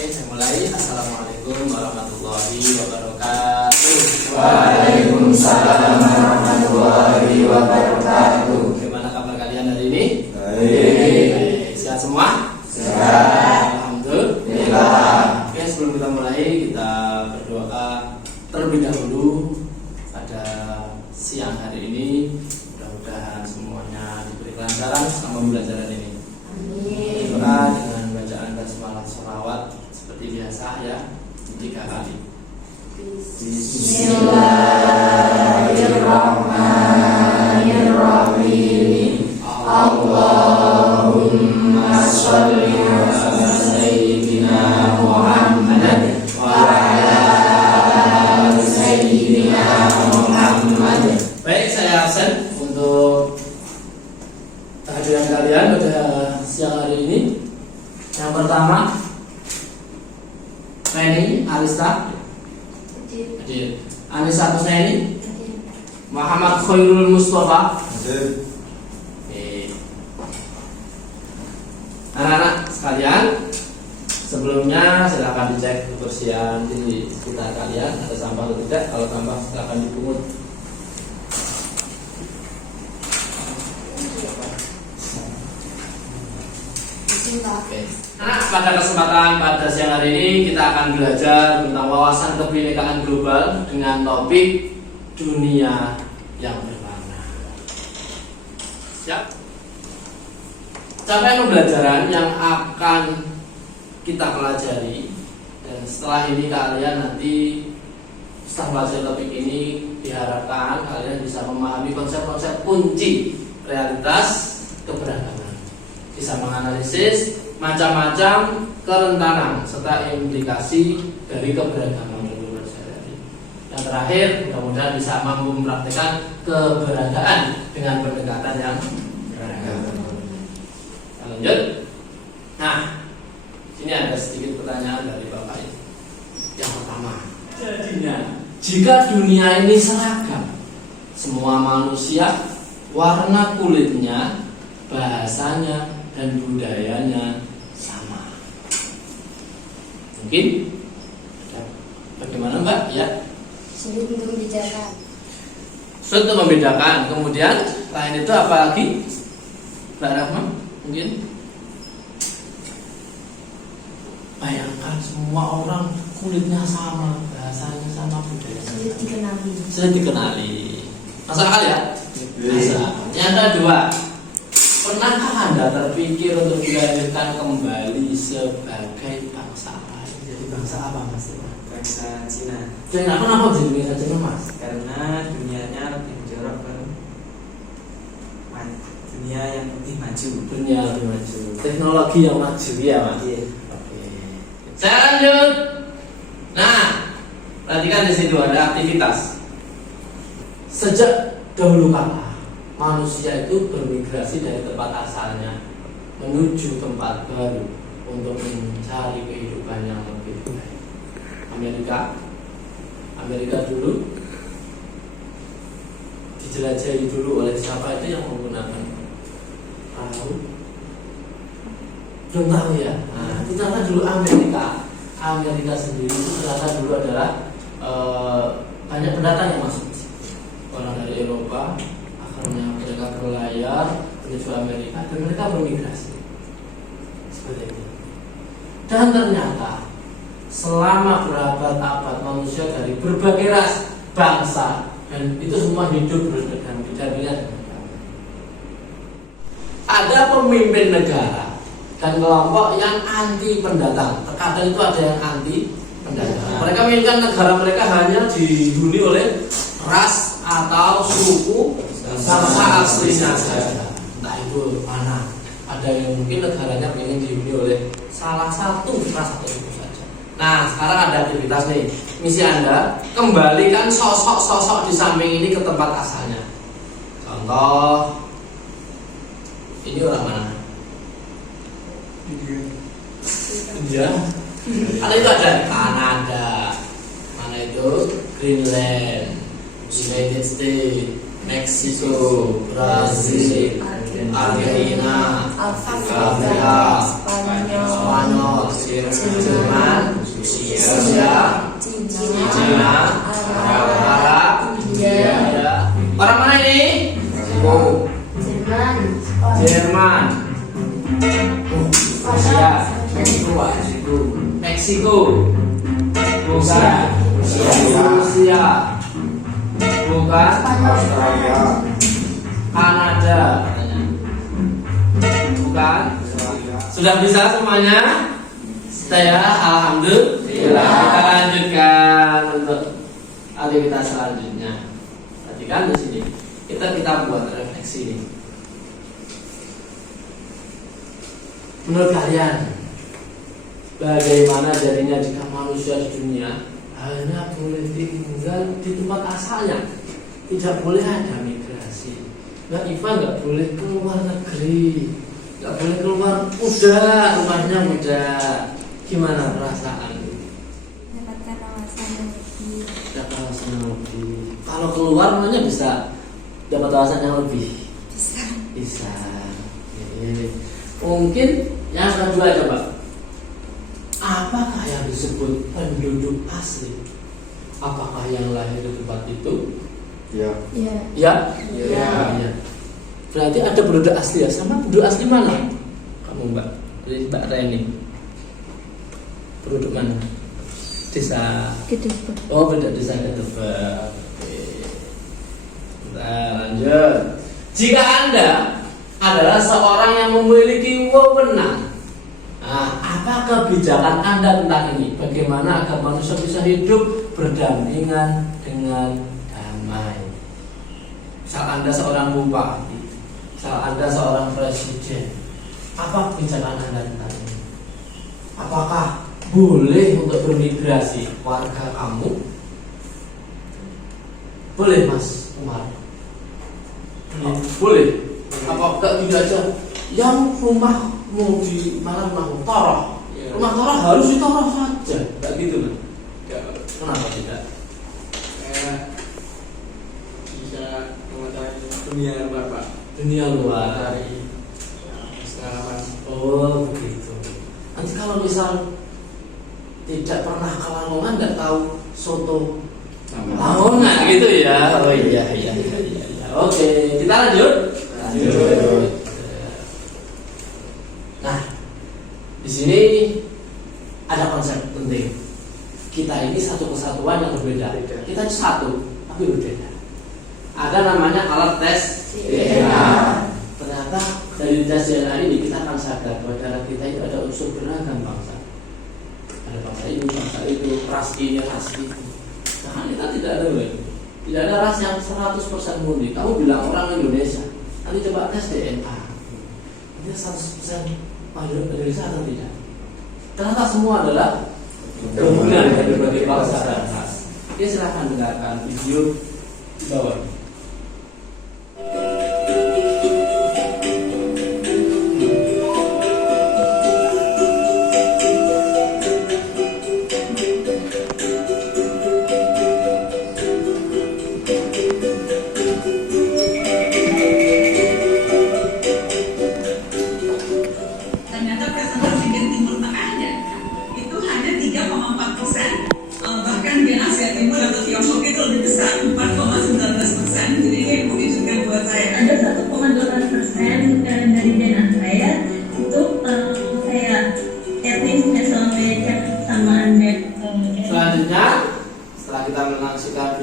Oke, saya mulai. Assalamualaikum warahmatullahi wabarakatuh. Waalaikumsalam warahmatullahi wabarakatuh. Bagaimana kabar kalian hari ini? Baik. Sehat semua? Sehat. Alhamdulillah. Oke, sebelum kita mulai, kita berdoa terlebih dahulu pada siang hari ini. Mudah-mudahan semuanya diberi kelancaran selama pembelajaran ini. Amin. Doa dengan bacaan basmalah sholawat seperti biasa ya, 3 kali. Bismillahirrahmanirrahim. Allahumma sholli ala sayyidina Muhammad wa ala ali sayyidina Muhammad. Baik, saya absen untuk kehadiran kalian pada siang hari ini. Yang pertama, Reni Alista hadir. Anissa Kusnaini, Muhammad Khairul Mustafa hadir. Anak-anak sekalian, sebelumnya silakan dicek kebersihan di sekitar kalian, ada sampah atau tidak. Kalau sampah silakan dipungut. Oke. Nah, pada kesempatan pada siang hari ini kita akan belajar tentang wawasan kebinekaan global dengan topik dunia yang berwarna. Siap? Capaian pembelajaran yang akan kita pelajari, dan setelah ini kalian nanti setelah belajar topik ini diharapkan kalian bisa memahami konsep-konsep kunci realitas keberagaman, bisa menganalisis macam-macam kerentanan serta implikasi dari keberagaman menurut saya. Yang terakhir, mudah-mudahan bisa mampu mempraktikkan keberadaan dengan pendekatan yang beragam. Lanjut. Nah, sini ada sedikit pertanyaan dari Bapak ini. Yang pertama, jadinya jika dunia ini seragam, semua manusia, warna kulitnya, bahasanya, dan budayanya sama, mungkin bagaimana Mbak? Ya, Sulit untuk membedakan. sulit untuk membedakan. Kemudian lain itu apa lagi Mbak Rahma? Mungkin bayangkan semua orang kulitnya sama, bahasanya sama, budayanya sama. Sulit dikenali. Sulit dikenali. Masuk akal ya? Bisa. Yang kedua, pernahkah Anda terpikir untuk dilahirkan kembali sebagai bangsa lain? Jadi bangsa apa Mas? Bangsa Cina. Cina, kenapa jadi bangsa Cina Mas? Karena dunianya lebih menjorok ke dunia yang lebih maju. Dunia lebih maju, teknologi yang maju ya Mas. Iya. Oke. Saya lanjut. Nah, perhatikan di situ ada aktivitas. Sejak dahulu kala, manusia itu bermigrasi dari tempat asalnya menuju tempat baru untuk mencari kehidupan yang lebih baik. Amerika dulu dijelajahi dulu oleh siapa itu yang menggunakan perahu? Belum tahu ya. Nah, itu ternyata dulu Amerika sendiri itu ternyata dulu adalah banyak pendatang yang masuk. Orang dari Eropa, akhirnya mereka berlayar menuju Amerika dan mereka bermigrasi seperti itu. Dan ternyata selama berabad-abad manusia dari berbagai ras, bangsa, dan itu semua hidup berdampingan. Ada pemimpin negara dan kelompok yang anti pendatang. Terkadang itu ada yang anti pendatang. Mereka menginginkan negara mereka hanya dihuni oleh ras atau suku bangsa aslinya saja. Entah itu mana. Ada yang mungkin negaranya ingin dihuni oleh salah satu ras atau suku saja. Nah, sekarang ada aktivitas nih. Misi Anda, kembalikan sosok-sosok di samping ini ke tempat asalnya. Contoh, ini orang mana? India. Ada itu ada Kanada. Mana itu? Greenland, United States, Meksiko, Brazil, Argentina, Afrika, Spanyol, Mesir, Jerman, Rusia, Cina, Arab, India. Orang mana ini? Jerman, Rusia, Meksiko, bukan, Rusia, bukan, Kanada, bukan. Sudah bisa semuanya? Saya alhamdulillah. Kita lanjutkan untuk aktivitas selanjutnya. Perhatikan di sini. Kita buat refleksi ini. Menurut kalian, bagaimana jadinya jika manusia di dunia hanya boleh tinggal di tempat asalnya, tidak boleh ada migrasi? Mbak Iva nggak boleh keluar negeri, nggak boleh keluar rumahnya mudah. Gimana perasaan? Mendapatkan wawasan yang lebih. Dapat wawasan yang lebih. Kalau keluar namanya bisa dapat wawasan yang lebih. Bisa. Mungkin yang kedua coba. Apakah yang disebut penduduk asli? Apakah yang lahir di tempat itu? Ya. Ya. Berarti ada penduduk asli ya. Sama penduduk asli mana? Kamu Mbak. Jadi Mbak Reni. Penduduk mana? Desa. Oh, beda desa Ketebak. Oke. Kita lanjut. Jika Anda adalah seorang yang memiliki wewenang, apa kebijakan Anda tentang ini? Bagaimana agar manusia bisa hidup berdampingan dengan damai? Misal Anda seorang bupati, misal Anda seorang presiden, apa kebijakan Anda tentang ini? Apakah boleh untuk bermigrasi warga kamu? Boleh Mas Umar? Boleh. Apakah tidak aja yang rumahmu di mana rumahmu Toroh, rumah Toroh harus ditoroh saja? Tidak gitu kan? Kenapa tidak? Bisa mengetahui dunia luar, Pak. Dunia luar. Dari pengalaman. Oh begitu. Nanti kalau misal tidak pernah ke Lamongan, nggak tahu soto Lamongan gitu ya? Oh iya. Oke, kita lanjut. Nah, di sini ada konsep penting. Kita ini satu kesatuan yang berbeda. Kita ini satu, tapi berbeda. Ada namanya alat tes DNA. Ternyata dari tes DNA ini kita akan sadar bahwa darah kita itu ada unsur beragam bangsa. Ada bangsa ini, bangsa itu, ras ini, ras itu. Nah, kita tidak ada ras yang 100% murni. Kamu bilang orang Indonesia, nanti coba tes DNA. Ini 100% Indonesia atau tidak? Ternyata semua adalah gabungan dari berbagai bangsa dan ras. Oke, silahkan dengarkan video di bawah.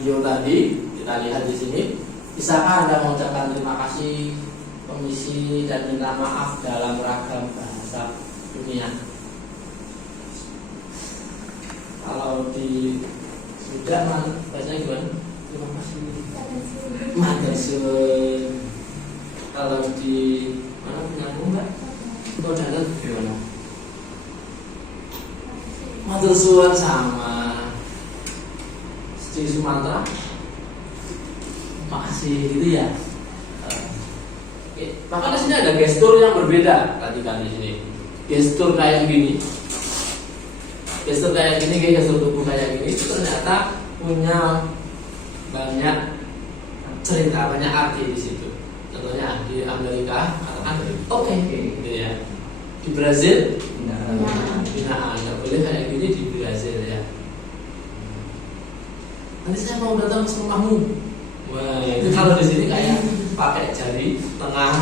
Video tadi kita lihat di sini. Bisakah Anda mengucapkan terima kasih komisi dan minta maaf dalam ragam bahasa dunia? Kalau di Sudan bacanya gimana? Terima kasih. Matersun. Kalau di mana punya Mbak? Kodalan gimana? Matersun sama. Di Sumatera, makasih gitu ya. Maka di sini ada gestur yang berbeda. Perhatikan di sini, gestur kayak gini, gestur tubuh kayak gini itu ternyata punya banyak cerita, banyak arti di situ. Contohnya di Amerika katakan oke, gitu ya. Di Brazil Nah, binaan, nggak boleh kayak gini di Brazil ya. Nanti saya mau datang ke rumahmu. Wah, itu kalau di sini kayak pakai jari tengah.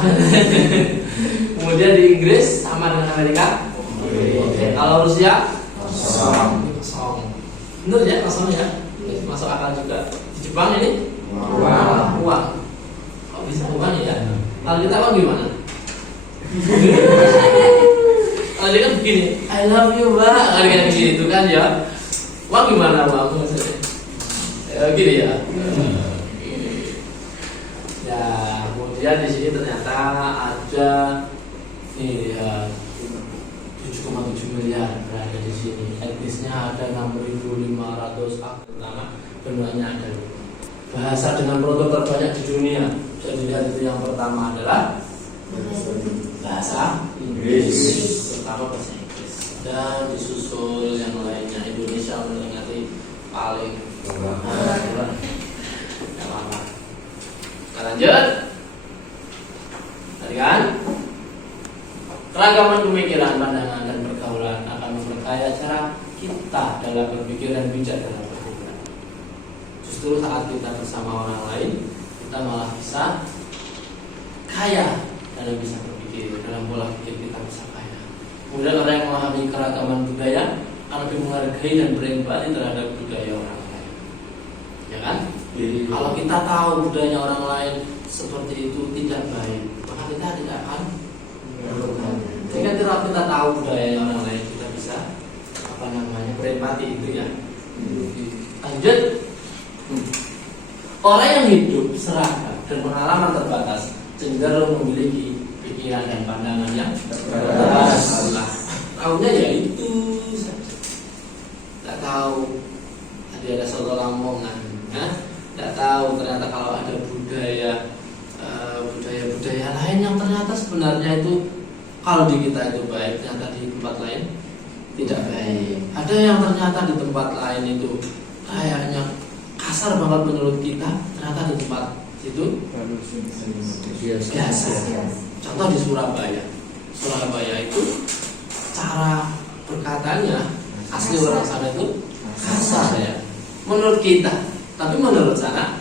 Kemudian di Inggris sama dengan Amerika. Oke, kalau Rusia kosong. Bener ya, kosong ya. Masuk akal juga. Di Jepang ini uang. Kok bisa uang ya? Kalau kita uang gimana? Kalau dia kan begini, I love you mbak, kan gitu kan ya. Uang gimana uang maksudnya? Ya gini ya. Ya, kemudian di sini ternyata ada nih ya 7,7 miliar berada di sini. Etnisnya ada 6.500 pertama, benuanya ada. Bahasa dengan proto terbanyak di dunia. Jadi lihat itu yang pertama adalah bahasa Inggris, terutama bahasa Inggris. Dan disusul yang lainnya. Indonesia meningati paling kurang. Tidak apa-apa. Kita lanjut. Tadi kan keragaman pemikiran, pandangan, dan pergaulan akan memperkaya cara kita dalam berpikir dan bijak dalam berpikir. Justru saat kita bersama orang lain, kita malah bisa kaya dalam bisa berpikir, dalam pola pikir kita bisa kaya. Kemudian orang yang memahami keragaman budaya akan lebih menghargai dan berempati terhadap budaya orang lain. Ya kan? Kalau kita tahu budayanya orang lain seperti itu tidak baik, maka kita tidak akan jika kita tahu budaya orang lain, kita bisa berempati itu ya. Lanjut. Orang yang hidup seragam dan pengalaman terbatas cenderung memiliki pikiran dan pandangan yang terbatas. Tahunya ya itu saja. Tidak tahu tadi ada soto lamongan, tidak tahu ternyata kalau ada budaya lain yang ternyata sebenarnya itu kalau di kita itu baik, ternyata di tempat lain tidak baik. Ada yang ternyata di tempat lain itu kayaknya kasar banget menurut kita, ternyata di tempat itu biasa. Contoh di Surabaya itu cara berkatanya asli orang sana itu kasar ya menurut kita, tapi menurut sana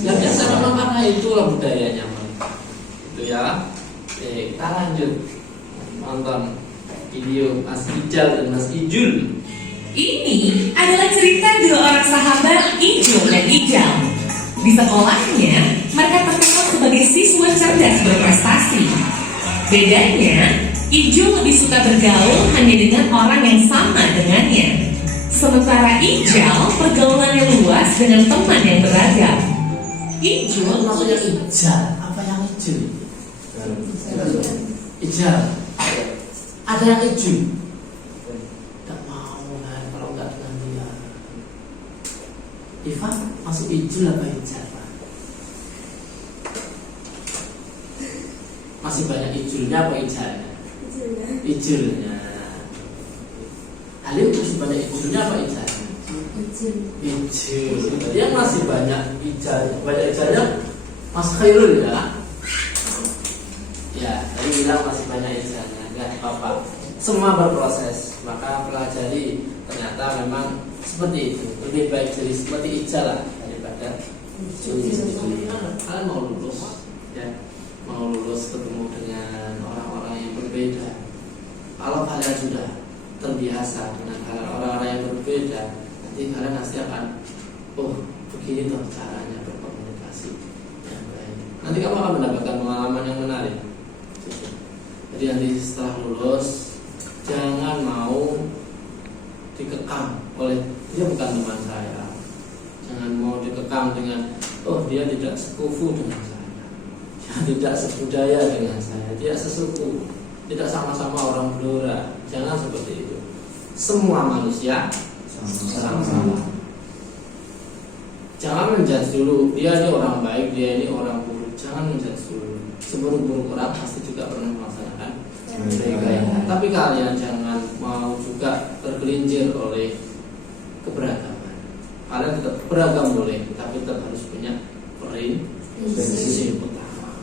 ya biasa memang karena itulah budayanya. Itu ya. Oke, kita lanjut nonton video Mas Ijal dan Mas Ijul. Ini adalah cerita dua orang sahabat Ijul dan Ijal. Di sekolahnya, mereka terkenal sebagai siswa cerdas berprestasi. Bedanya, Ijul lebih suka bergaul hanya dengan orang yang sama dengannya. Sementara Ijal pergaulannya luas dengan teman yang beragam. Ijul Maksudnya Ijal, apa yang Ijul? Ijal. Ada yang Ijul? Tidak mau kan kalau nggak dengan dia. Iva masuk Ijul apa Ijal? Masih banyak Ijulnya apa Ijalnya? Ijulnya. Halim masih banyak Ijulnya apa Ijalnya? Ijul. Dia masih banyak Ijalnya. Banyak Ijalnya Mas Khairul ya. Ya, tadi bilang masih banyak Ijalnya. Enggak apa-apa. Semua berproses. Maka pelajari ternyata memang seperti itu. Lebih baik jadi seperti Ijal lah daripada Ijul. Kalian mau lulus ya, mau lulus ketemu dengan orang-orang yang berbeda. Kalau kalian sudah terbiasa dengan orang-orang yang berbeda, nanti kalian pasti akan begini tuh caranya berkomunikasi yang baik. Nanti kamu akan mendapatkan pengalaman yang menarik. Jadi nanti setelah lulus jangan mau dikekang oleh dia bukan teman saya. Jangan mau dikekang dengan dia tidak sekufu dengan saya, dia tidak sebudaya dengan saya, tidak sesuku, tidak sama-sama orang Blora. Jangan seperti itu. Semua manusia sama-sama. Jangan menjudge dulu dia ini orang baik, dia ini orang buruk. Jangan menjudge dulu. Seburuk-buruk orang pasti juga pernah melaksanakan kebaikan. Tapi kalian jangan mau juga tergelincir oleh keberagaman. Kalian tetap beragam boleh, tapi tetap harus punya prinsip utama.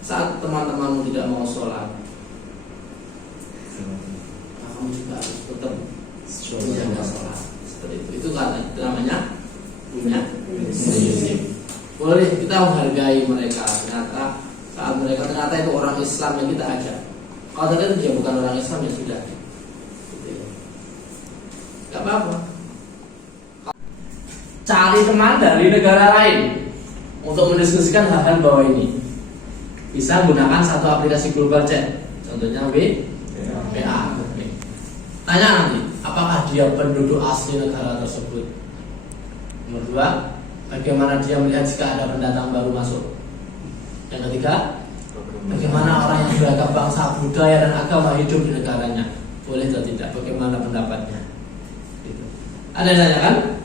Saat teman-temanmu tidak mau sholat, menjaga sholat seperti itu. Itu namanya punya prinsip. Boleh kita menghargai mereka. Ternyata saat mereka ternyata itu orang Islam yang kita ajak. Kalau ternyata dia bukan orang Islam ya sudah. Gitu ya. Gak apa-apa. Cari teman dari negara lain untuk mendiskusikan hal-hal bawah ini. Bisa gunakan satu aplikasi global chat. Contohnya WA. Tanya nanti, apakah dia penduduk asli negara tersebut? Nomor 2, bagaimana dia melihat jika ada pendatang baru masuk? Yang ketiga, bagaimana orang yang beragam bangsa, budaya, dan agama hidup di negaranya? Boleh atau tidak? Bagaimana pendapatnya? Gitu. Ada yang nanya kan?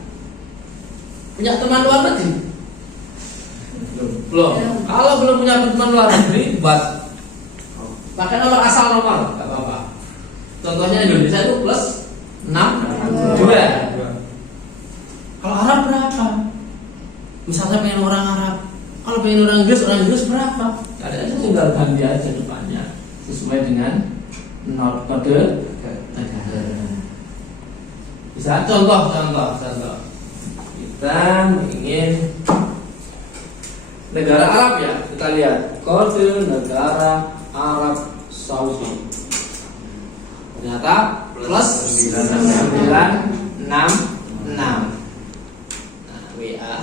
Punya teman luar negeri? Belum. Kalau belum punya teman luar negeri, buat pakai nomor asal nomor, nggak apa-apa. Contohnya Indonesia itu plus 6, 2. Kalau Arab berapa? Misalnya pengen orang Arab. Kalau pengen orang Inggris berapa? Kalian aja tinggal ganti aja depannya sesuai dengan kode negara. Bisa contoh. Kita ingin negara Arab ya, kita lihat kode negara Arab Saudi. Ternyata plus 966. WA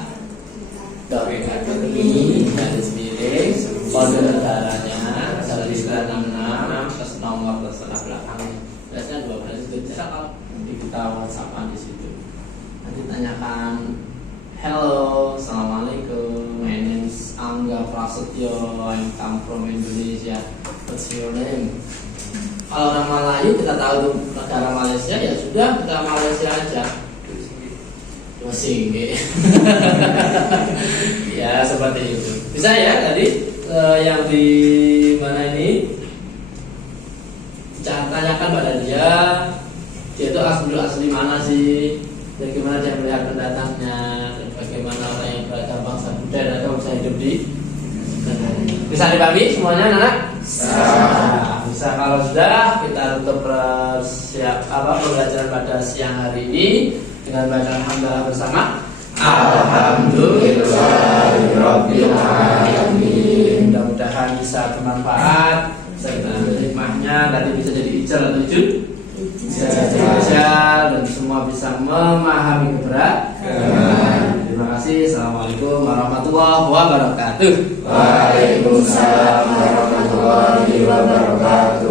garis miring kode negaranya 966 plus nomor terserah belakangnya. Biasanya 12 itu bisa kalau kita WhatsAppan di situ. Nanti tanyakan, hello, assalamualaikum, my name is Angga Prasetyo, I come from Indonesia. What's your name? Kalau orang Melayu kita tahu negara Malaysia, ya sudah kita Malaysia aja. Singge. Ya seperti itu. Bisa ya tadi yang di mana ini tanyakan pada dia itu asli mana sih, dan gimana dia melihat pendatangnya, dan bagaimana orang yang beragam bangsa budaya dan agama bisa hidup di negaranya. Bisa dipahami semuanya, anak? Bisa. Kalau sudah kita tutup pembelajaran pada siang hari ini dengan bacaan alhamdulillah bersama. Alhamdulillahirabbil alamin. Mudah-mudahan bisa bermanfaat, bisa kita ambil hikmahnya, tadi bisa jadi ijal atau ijul, bisa jadi ijal, dan semua bisa memahami kebenaran. Terima kasih. Assalamualaikum warahmatullahi wabarakatuh. Waalaikumsalam warahmatullahi wabarakatuh.